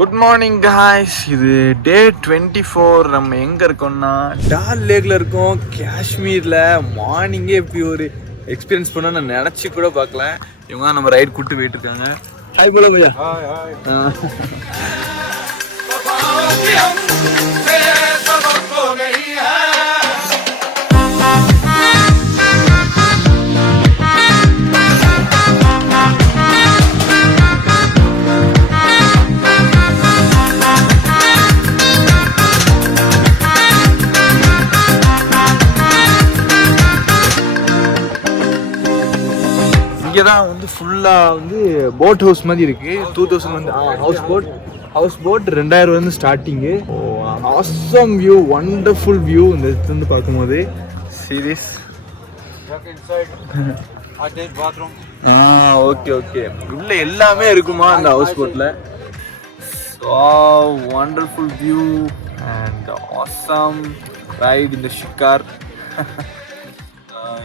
Good morning guys. இது டே 24. நம்ம எங்கே இருக்கோம்னா டால் லேக்கில் இருக்கோம், காஷ்மீரில். மார்னிங்கே இப்படி ஒரு எக்ஸ்பீரியன்ஸ் பண்ண நான் நினச்சி கூட பார்க்கல. இவங்க நம்ம ரைட் கூட்டு போயிட்டு இருக்காங்க. ஹாய் போல பையா. இங்கே தான் வந்து ஃபுல்லாக வந்து போட் ஹவுஸ் மாதிரி இருக்குது. 2000 வந்து ஹவுஸ் போட் 2000 வந்து starting. Awesome view, wonderful view இந்த இடத்துலேருந்து பார்க்கும்போது. சீரியஸ். Okay okay. உள்ள எல்லாமே இருக்குமா அந்த ஹவுஸ் போட்டில். Wonderful view and awesome right இந்த ஷிக்கார்.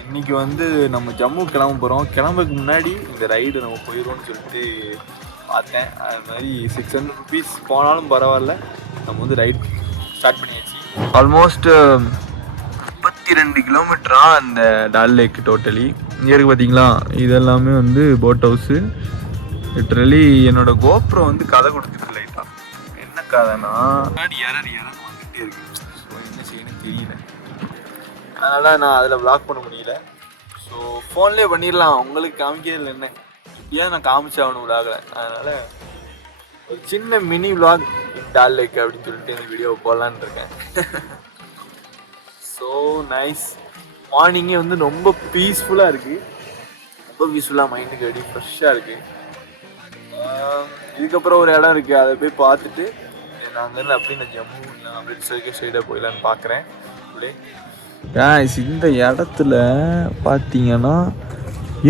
இன்றைக்கி வந்து நம்ம ஜம்மு கிளம்ப போகிறோம். கிளம்புக்கு முன்னாடி இந்த ரைடு நம்ம போயிடுவோம்னு சொல்லிட்டு பார்த்தேன். அது மாதிரி 600 rupees போனாலும் பரவாயில்ல, நம்ம வந்து ரைட் ஸ்டார்ட் பண்ணியாச்சு. ஆல்மோஸ்ட் 32 கிலோமீட்டரா அந்த டால் லேக் டோட்டலி. இங்கே இருக்குது பார்த்தீங்களா, இதெல்லாமே வந்து போட் ஹவுஸு. லிட்டரலி என்னோடய கோப்ரோ வந்து கதை கொடுத்துருக்கு லைட்டாக. என்ன கதைன்னா முன்னாடி இறங்கி வந்துகிட்டே இருக்கு. ஸோ என்ன செய்யணும்னு தெரியல, அதனால் நான் அதில் வ்ளாக் பண்ண முடியல. ஸோ ஃபோன்லேயே பண்ணிடலாம், உங்களுக்கு காமிக்கிறது என்ன ஏன் நான் காமிச்சாகணும் விளாகலை. அதனால் ஒரு சின்ன மினி விளாக் டால் லேக் அப்படின்னு சொல்லிட்டு இந்த வீடியோவை போடலான்னு இருக்கேன். So nice. மார்னிங்கே வந்து ரொம்ப பீஸ்ஃபுல்லாக இருக்குது. ரொம்ப பீஸ்ஃபுல்லாக, மைண்டுக்கு அப்படி ஃப்ரெஷ்ஷாக இருக்குது. இதுக்கப்புறம் ஒரு இடம் இருக்குது, அதை போய் பார்த்துட்டு நான் அங்கேருந்து அப்படியே நான் ஜம்மு அமிர்த்சருக்கு சைடாக போயிடலான்னு பார்க்குறேன். அப்படியே இந்த இடத்துல பார்த்தீங்கன்னா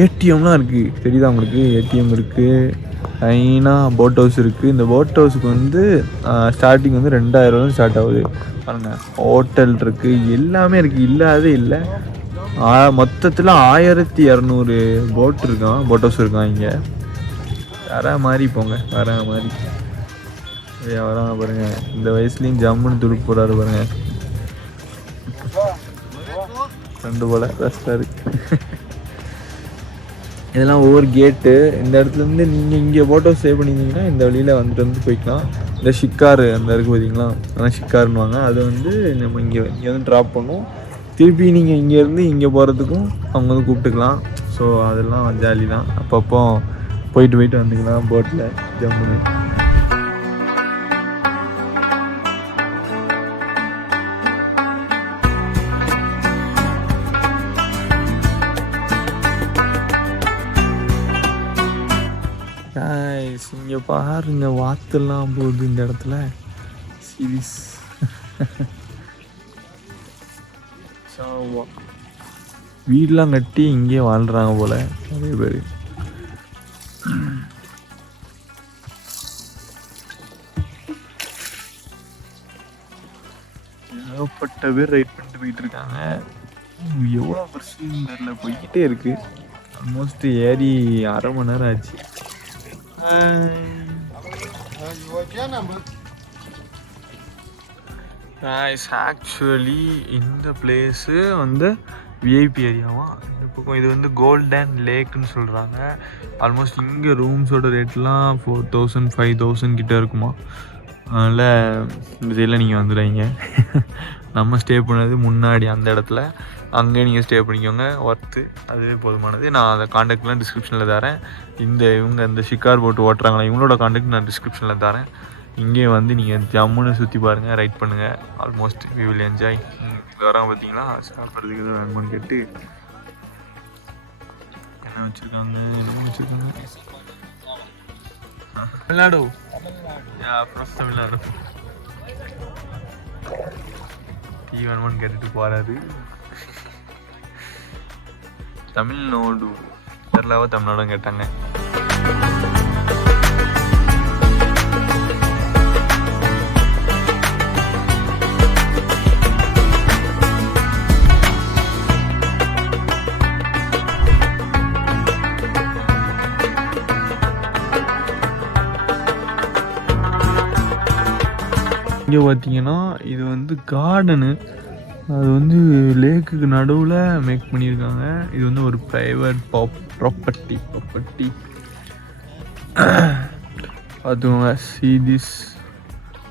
ஏடிஎம்லாம் இருக்குது, தெரியுதா உங்களுக்கு? ஏடிஎம் இருக்குது, லைனாக போட் ஹவுஸ் இருக்குது. இந்த போட் ஹவுஸுக்கு வந்து ஸ்டார்டிங் வந்து 2000 ஸ்டார்ட் ஆகுது பாருங்கள். ஹோட்டல் இருக்குது, எல்லாமே இருக்குது, இல்லாதே இல்லை. மொத்தத்தில் 1200 போட் இருக்கான், போட் ஹவுஸ் இருக்கான் இங்கே. வர மாதிரி போங்க, வர மாதிரி வராங்க பாருங்கள். இந்த வயசுலேயும் ஜம்முன்னு துடுக்கு போகிறாரு பாருங்கள். ரெண்டு போல் பெஸ்ட்டாக இருக்குது. இதெல்லாம் ஒவ்வொரு கேட்டு. இந்த இடத்துலேருந்து நீங்கள் இங்கே போட்டோ சேவ் பண்ணியிருந்தீங்கன்னா இந்த வழியில் வந்து போய்க்கலாம். இந்த ஷிக்காரு அந்த இருக்குது பார்த்தீங்களா, அதான் ஷிக்காருன்னுவாங்க. அது வந்து நம்ம இங்கே வந்து ட்ராப் பண்ணுவோம். திருப்பி நீங்கள் இங்கேருந்து இங்கே போகிறதுக்கும் அவங்க வந்து கூப்பிட்டுக்கலாம். ஸோ அதெல்லாம் ஜாலி தான். அப்பப்போ போயிட்டு வந்துக்கலாம் போட்டில் ஜம்முன்னு. இங்கே பாருங்க, வாத்துலாம் போகுது இந்த இடத்துல. சீரியஸ். வீடெலாம் கட்டி இங்கே வாழ்கிறாங்க போல் நிறைய பேர். ஏகப்பட்ட பேர் ரைட் பண்ணிட்டு போயிட்டு இருக்காங்க. எவ்வளோ பர்சன்ட் தெரியல, போய்கிட்டே இருக்குது. ஆல்மோஸ்ட் ஏறி அரை மணி நேரம் ஆச்சு. ஆக்சுவலி இந்த பிளேஸு வந்து விஐபி ஏரியாவா. இந்த பக்கம் இது வந்து கோல்டன் லேக்குன்னு சொல்கிறாங்க. ஆல்மோஸ்ட் இங்கே ரூம்ஸோட ரேட்லாம் 4000 5000 கிட்டே இருக்குமா. அதனால் இந்த சைடில் நீங்கள் வந்துடுவீங்க. நம்ம ஸ்டே பண்ணது முன்னாடி அந்த இடத்துல, அங்கே நீங்கள் ஸ்டே பண்ணிக்கோங்க. ஒர்த்து அதுவே போதுமானது. நான் அந்த காண்டாக்ட்லாம் டிஸ்கிரிப்ஷனில் தரேன். இவங்க இந்த ஷிக்கார் போட்டு ஓட்டுறாங்களா, இவங்களோட காண்டாக்ட் நான் டிஸ்கிரிப்ஷனில் தரேன். இங்கே வந்து நீங்கள் ஜம்முன்னு சுற்றி பாருங்கள், ரைட் பண்ணுங்கள். Almost we will enjoy. வராங்க பார்த்தீங்களா, சாப்பிட்றதுக்கு எதுவும் வேணுமான்னு கேட்டு என்ன வச்சுருக்காங்க. தமிழ்நாடு, அப்புறம் தமிழ்நாடு டீ வேணுமான்னு கேட்டுட்டு போகிறாரு. தமிழ்நாடு கேரளாவோ தமிழ்நாடும் கேட்டாங்க. இங்கே பார்த்தீங்கன்னா இது வந்து கார்டனு, அது வந்து லேக்குக்கு நடுவில் மேக் பண்ணியிருக்காங்க. இது வந்து ஒரு ப்ரைவேட் ப்ராப்பர்ட்டி பார்த்துக்கோங்க. சீதிஸ்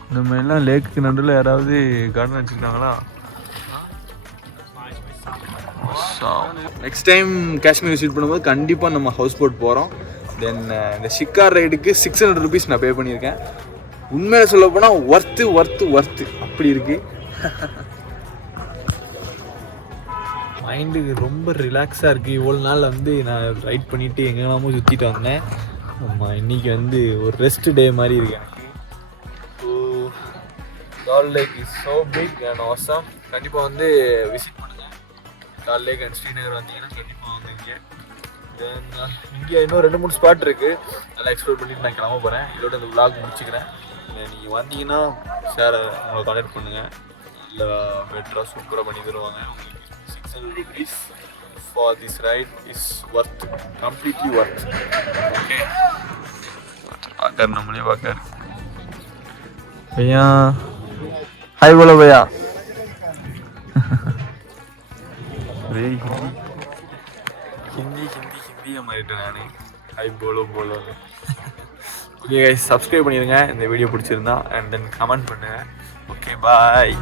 இந்த மாதிரிலாம் லேக்குக்கு நடுவில் யாராவது கார்டன் வச்சுருக்காங்களா? நெக்ஸ்ட் டைம் காஷ்மீர் விசிட் பண்ணும்போது கண்டிப்பாக நம்ம ஹவுஸ் போட் போகிறோம். தென் இந்த ஷிக்கார் ரைடுக்கு 600 rupees நான் பே பண்ணியிருக்கேன். உண்மையை சொல்ல போனால் ஒர்த்து அப்படி இருக்குது. மைண்டுக்கு ரொம்ப ரிலாக்ஸாக இருக்குது. இவ்வளோ நாள் வந்து நான் ரைட் பண்ணிவிட்டு எங்கெல்லாமோ சுற்றிட்டு வந்தேன். ஆமாம், இன்றைக்கி வந்து ஒரு ரெஸ்ட் டே மாதிரி இருக்கு எனக்கு. So Dal lake is so big and awesome. கண்டிப்பாக வந்து விசிட் பண்ணுங்கள். டால் லேக் அண்ட் ஸ்ரீநகர் வந்தீங்கன்னா கண்டிப்பாக வாங்க இங்கே. தென் இங்கே இன்னும் 2-3 ஸ்பாட் இருக்குது, நல்லா எக்ஸ்ப்ளோர் பண்ணிவிட்டு நான் கிளம்ப போகிறேன். இதோட இந்த விலாக் முடிச்சுக்கிறேன். நீங்கள் வந்தீங்கன்னா சார் உங்களை கான்டாக்ட் பண்ணுங்கள். இல்லை பெட்டராக சூப்பராக பண்ணி தருவாங்க. உங்களுக்கு 600 rupees for this ride is completely worth. Okay. पाकर नमले पाकर भैया हाय बोलो भैया. हिंदी हमारे नानी हाय बोलो. ஓகே கைஸ், சப்ஸ்கிரைப் பண்ணிடுங்க இந்த வீடியோ பிடிச்சிருந்தா, அண்ட் தென் கமெண்ட் பண்ணுங்கள். Okay bye.